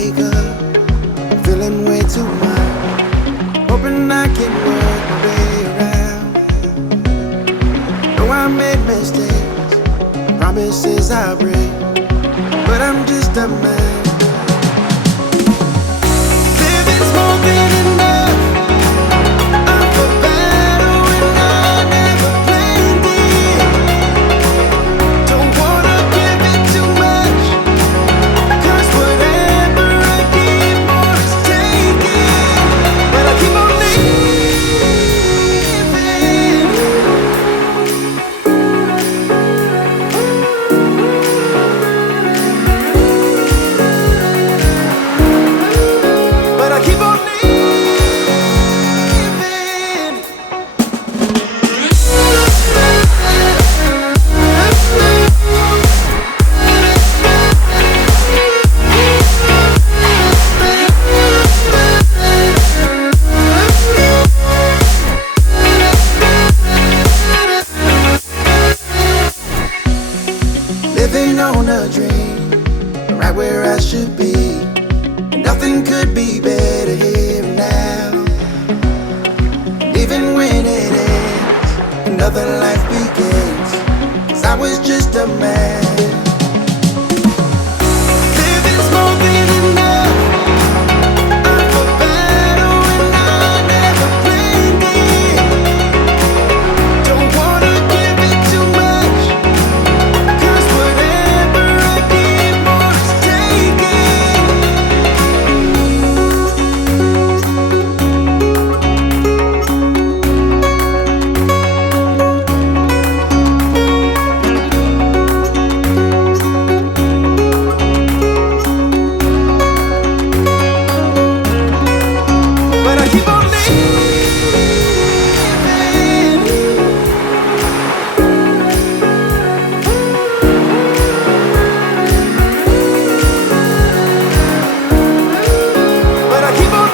wake up feeling way too much, hoping I can work my way around. Know I made mistakes, promises I break, but I'm just a man. Living's more than enough. I'm for better when I never planned it. Don't wanna give it too much, 'cause whatever I give, more is taken. But I keep on but I keep on living on a dream, right where I should be. Nothing could be better here and now. Even when it ends, another life begins. 'Cause I was just a man. Living's more than enough. I'm for better when I never planned it. Don't wanna give it too much, 'cause whatever I give, more is taken. But I keep on living. But I keep on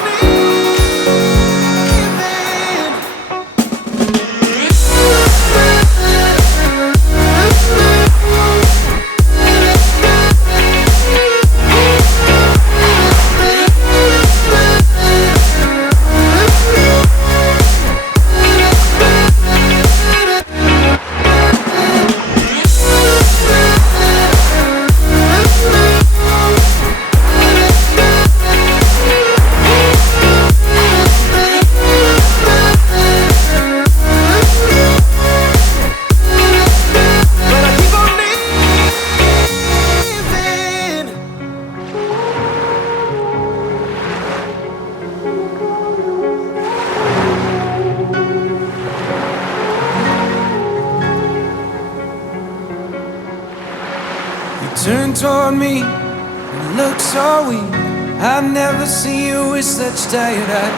Turn toward me and look so weak. I've never seen you with such tired eyes.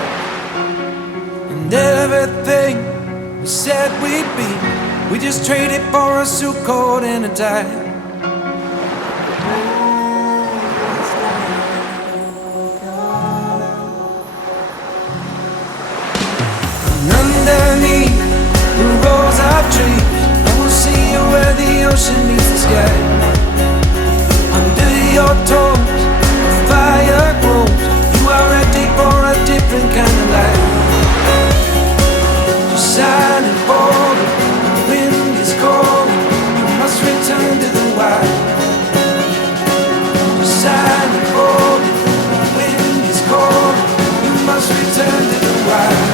And everything we said we'd be, we just traded for a suit coat and a tie. And underneath the rows of trees, I will see you where the ocean meets the sky. Under your toes, the fire grows. You are ready for a different kind of life. You're silent for the wind is cold. You must return to the wild. You're silent for the wind is cold. You must return to the wild.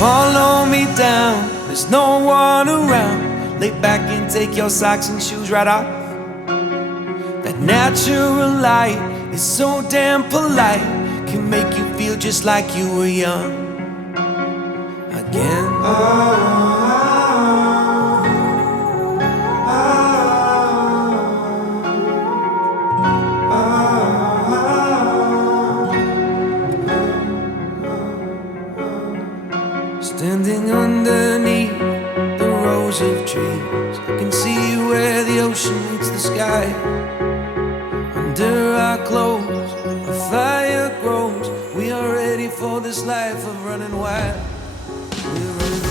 Follow me down, there's no one around. Lay back and take your socks and shoes right off. That natural light is so damn polite, can make you feel just like you were young again. Standing underneath the rows of trees, I can see where the ocean meets the sky. Under our clothes, a fire grows. We are ready for this life of running wild. We're ready.